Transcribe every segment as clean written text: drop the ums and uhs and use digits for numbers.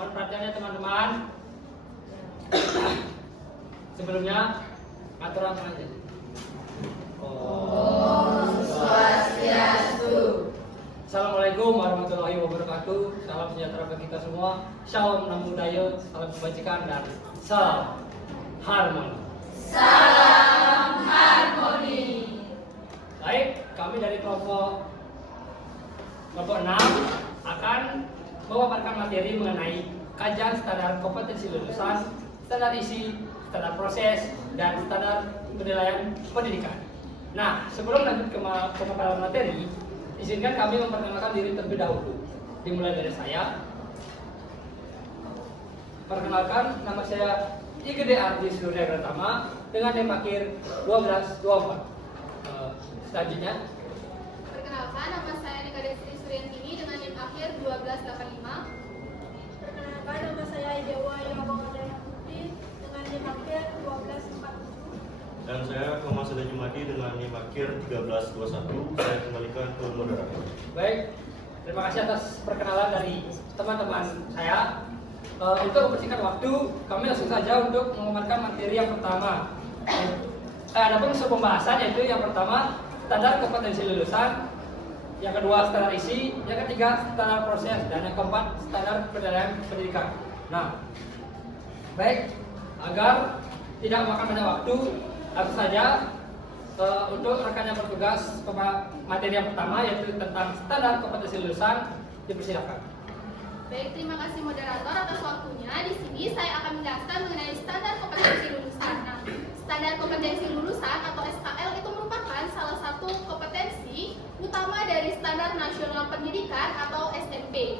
Mohon perhatiannya teman-teman. Sebelumnya aturan aja. Om Swastiastu. Assalamualaikum warahmatullahi wabarakatuh. Salam sejahtera bagi kita semua. Shalom Namo Buddhaya. Salam kebajikan dan salam harmoni. Salam harmoni. Baik, kami dari kelompok 6 akan memaparkan materi mengenai kajian standar kompetensi lulusan, standar isi, standar proses, dan standar penilaian pendidikan. Nah, sebelum lanjut ke pemaparan materi, izinkan kami memperkenalkan diri terlebih dahulu. Dimulai dari saya. Perkenalkan, nama saya Igede Ardi Surya Pratama dengan NIM akhir 1224. Selanjutnya, Perkenalkan, nama saya Nika Destri Suryantini dengan NIM akhir 1285. Perkenalkan, nama saya Idewa Yawabangada Putih dengan NIM akhir 1247. Dan saya Muhammad Sada Jumadi dengan NIM akhir 1321. Saya kembalikan ke moderator. baik, terima kasih atas perkenalan dari teman-teman saya. Untuk mempersingkat waktu, kami langsung saja untuk memaparkan materi yang pertama. Ada pun pembahasan, yaitu yang pertama standar kompetensi lulusan, yang kedua standar isi, yang ketiga standar proses, dan yang keempat standar penilaian pendidikan. Nah, baik, agar tidak memakan banyak waktu, langsung saja untuk rekan yang bertugas materi yang pertama, yaitu tentang standar kompetensi lulusan, dipersilakan. Baik, terima kasih moderator atas waktunya. Di sini saya akan menjelaskan mengenai standar kompetensi lulusan. Nah, standar kompetensi lulusan atau SKL itu merupakan salah satu kompetensi utama dari Standar Nasional Pendidikan atau SMP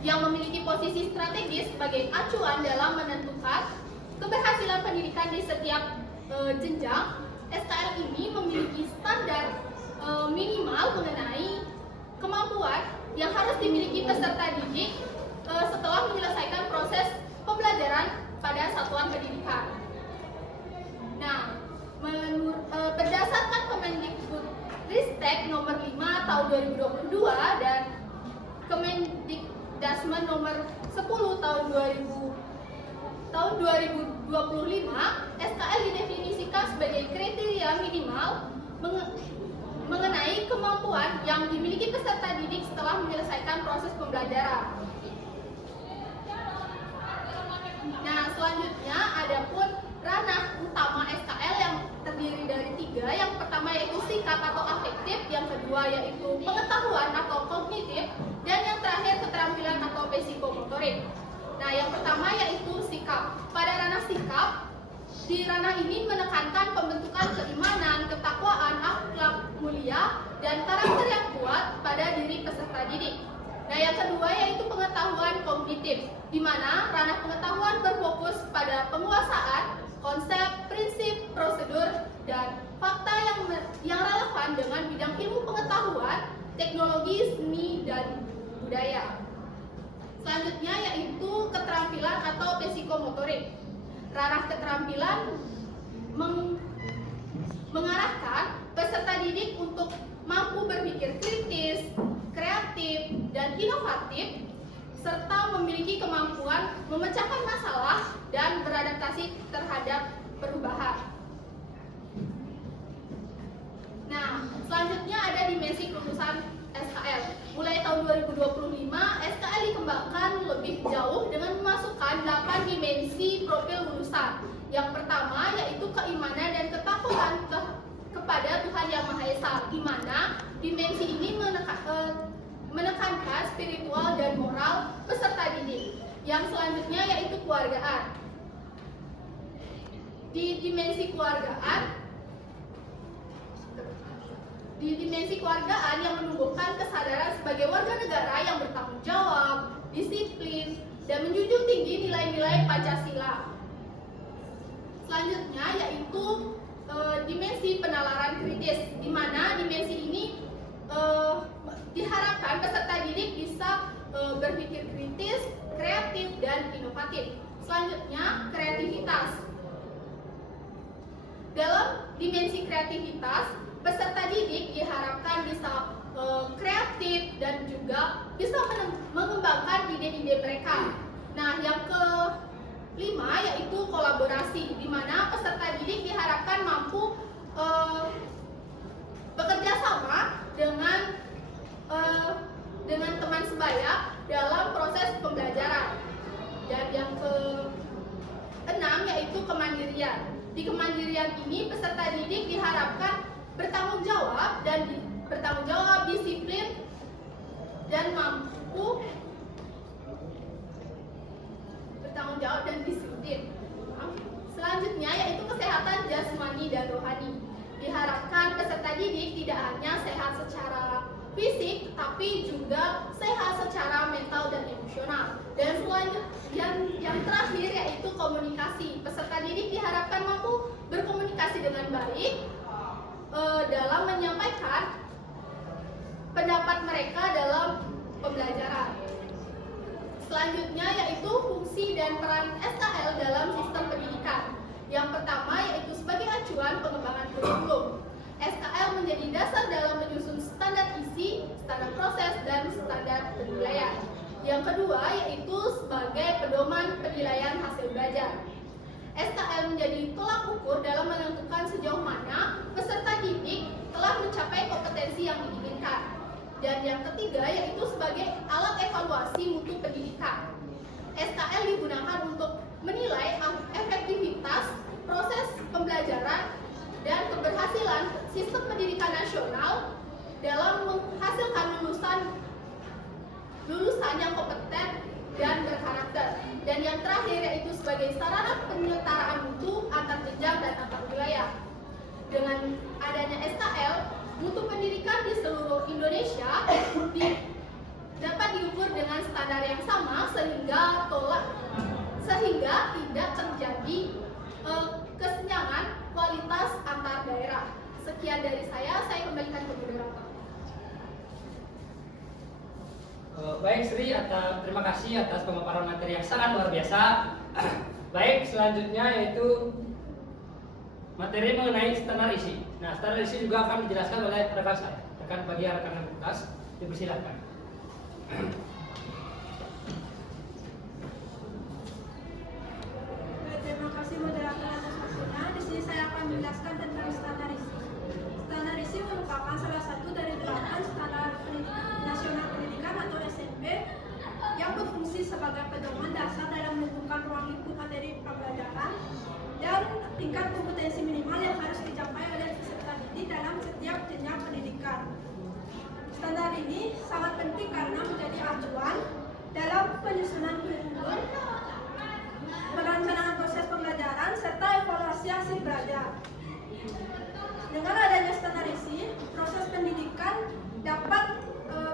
yang memiliki posisi strategis sebagai acuan dalam menentukan keberhasilan pendidikan di setiap jenjang. SKL ini memiliki standar minimal mengenai kemampuan yang harus dimiliki peserta didik setelah menyelesaikan proses pembelajaran pada satuan pendidikan. Nah, berdasarkan Kemendikbudristek nomor 5 tahun 2022 dan Kemendikdasmen nomor 10 tahun 2025, SKL didefinisikan sebagai kriteria minimal mengenai kemampuan yang dimiliki peserta didik setelah menyelesaikan proses pembelajaran. Nah, selanjutnya adapun ranah utama SKL yang terdiri dari 3. Yang pertama yaitu sikap atau afektif, yang kedua yaitu pengetahuan atau kognitif, dan yang terakhir keterampilan atau psikomotorik. Nah, yang pertama yaitu sikap. Pada ranah sikap, di ranah ini menekankan pembentukan keimanan, ketakwaan, akhlak mulia, dan karakter yang kuat pada diri peserta didik. Nah, yang kedua yaitu pengetahuan kognitif, di mana ranah pengetahuan berfokus pada penguasaan konsep, prinsip, prosedur, dan fakta yang relevan dengan bidang ilmu pengetahuan, teknologi, seni, dan budaya. Selanjutnya yaitu keterampilan atau psikomotorik. Ranah keterampilan mengarahkan peserta didik untuk mampu berpikir kritis, kreatif, dan inovatif, serta memiliki kemampuan memecahkan masalah dan beradaptasi terhadap perubahan. Nah, selanjutnya ada dimensi kelulusan SKL. Mulai tahun 2025, SKL dikembangkan lebih jauh dengan memasukkan 8 dimensi profil lulusan. Yang pertama yaitu keimanan dan ketakwaan kepada Tuhan Yang Maha Esa, di mana dimensi ini menekankan spiritual dan moral peserta didik. Yang selanjutnya yaitu keluargaan. Di dimensi keluargaan yang menumbuhkan kesadaran sebagai warga negara yang bertanggung jawab, disiplin, dan menjunjung tinggi nilai-nilai Pancasila. Selanjutnya yaitu dimensi penalaran kritis, di mana dimensi ini diharapkan peserta didik bisa berpikir kritis, kreatif, dan inovatif. Selanjutnya, kreativitas. Dalam dimensi kreativitas, peserta didik diharapkan bisa kreatif dan juga bisa mengembangkan ide-ide mereka. Nah, yang kelima yaitu kolaborasi, di mana peserta didik diharapkan mampu bekerja sama dengan teman sebaya dalam proses pembelajaran. Dan yang keenam yaitu kemandirian. Di kemandirian ini peserta didik diharapkan bertanggung jawab, disiplin, dan mampu bertanggung jawab dan disiplin. Selanjutnya yaitu kesehatan jasmani dan rohani. Diharapkan peserta didik tidak hanya sehat secara fisik, tapi juga sehat secara mental dan emosional. Dan selanjutnya yang terakhir yaitu komunikasi. Peserta didik diharapkan mampu berkomunikasi dengan baik dalam menyampaikan pendapat mereka dalam pembelajaran. Selanjutnya yaitu fungsi dan peran SKL dalam sistem pendidikan. Yang pertama yaitu sebagai acuan pengembangan kurikulum. SKL menjadi dasar dalam menyusun standar isi, standar proses, dan standar penilaian. Yang kedua yaitu sebagai pedoman penilaian hasil belajar. SKL menjadi tolak ukur dalam menentukan sejauh mana peserta didik telah mencapai kompetensi yang diinginkan. Dan yang ketiga yaitu sebagai alat evaluasi mutu pendidikan. SKL digunakan untuk menilai efektivitas proses pembelajaran dan keberhasilan sistem pendidikan nasional dalam menghasilkan lulusan yang kompeten dan berkarakter. Dan yang terakhir yaitu sebagai sarana penyetaraan mutu antar jenjang dan antar wilayah. Dengan adanya SKL, mutu pendidikan di seluruh Indonesia dapat diukur dengan standar yang sama sehingga tidak terjadi kesenjangan kualitas antar daerah. Sekian dari saya kembalikan ke moderator. Baik Sri, terima kasih atas pemaparan materi yang sangat luar biasa. Baik, selanjutnya yaitu materi mengenai standar isi. Nah, standar isi juga akan dijelaskan oleh rekan saya. Bagi rekan tugas, dipersilakan. Terima kasih moderator atas waktunya. Di sini saya akan menjelaskan tentang standar isi. Standar isi merupakan salah satu dari 8 standar nasional pendidikan atau SMP yang berfungsi sebagai pedoman dasar dalam menentukan ruang lingkup materi pembelajaran dan tingkat kompetensi minimal yang harus dicapai oleh peserta didik dalam setiap jenjang pendidikan. Standar ini sangat penting karena menjadi acuan dalam penyusunan kurikulum, perencanaan proses pembelajaran, serta evaluasi hasil belajar. Dengan adanya standar isi, proses pendidikan dapat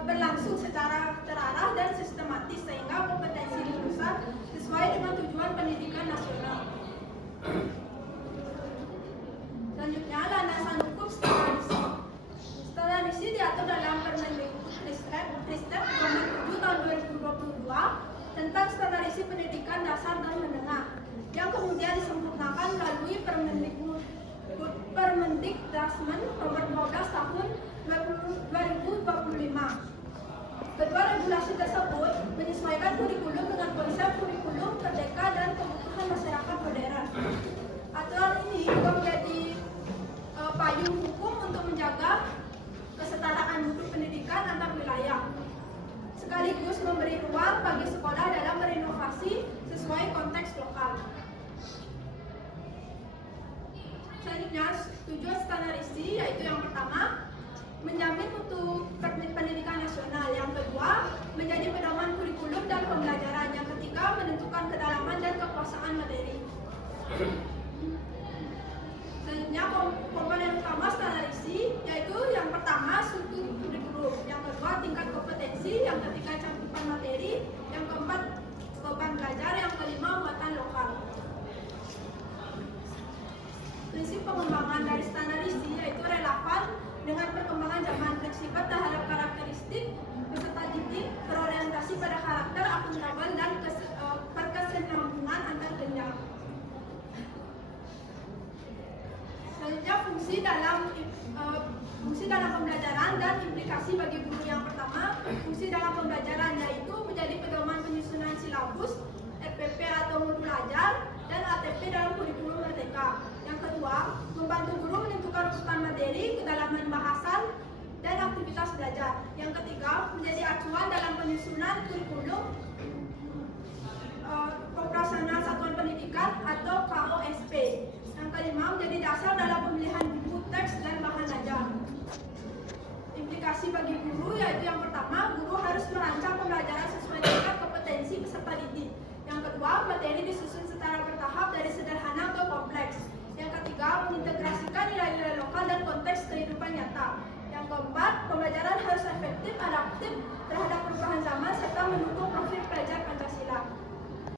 berlangsung secara terarah dan sistematis sehingga kompetensi lulusan sesuai dengan tujuan pendidikan nasional. Selanjutnya, landasan hukum standar isi. Standar isi diatur dalam Permendikbud-Ristek Nomor 7 Tahun 2022 tentang standar isi pendidikan dasar dan menengah, yang kemudian disempurnakan melalui Permendikdasmen Nomor 12 Tahun 2025. Kedua regulasi tersebut menyesuaikan kurikulum dengan konsep kurikulum merdeka dan kebutuhan masyarakat modern. Aturan ini juga menjadi payung hukum untuk menjaga kesetaraan mutu pendidikan antar wilayah, sekaligus memberi ruang bagi sekolah dalam berinovasi sesuai konteks lokal. Selanjutnya, tujuan standar isi yaitu yang pertama, menjamin mutu pendidikan nasional. Yang kedua, menjadi pedoman kurikulum dan pembelajaran. Yang ketiga, menentukan kedalaman dan kekuasaan materi. Selanjutnya, komponen utama standar isi yaitu yang pertama, struktur kurikulum. Yang kedua, tingkat kompetensi. Yang ketiga, cakupan materi. Yang keempat, beban belajar. Yang kelima, muatan lokal. Prinsip pengembangan dari standar isi yaitu relevan dengan perkembangan zaman, fleksibel terhadap karakteristik peserta didik, berorientasi pada karakter, akuntabel, dan berkesinambungan antar jenjang. Selanjutnya, fungsi dalam pembelajaran dan implikasi bagi guru. Yang pertama, fungsi dalam pembelajaran yaitu menjadi pedoman penyusunan silabus, Yang ketiga, menjadi acuan dalam penyusunan kurikulum operasional satuan pendidikan atau KOSP. Yang kelima, menjadi dasar dalam pemilihan buku teks dan bahan ajar. Implikasi bagi guru yaitu yang pertama, guru harus merancang pembelajaran sesuai dengan kompetensi peserta didik. Yang kedua, materi disusun secara bertahap dari sederhana ke kompleks. Yang ketiga, mengintegrasikan nilai-nilai lokal dan konteks kehidupan nyata. Yang keempat, pembelajaran harus efektif, adaptif,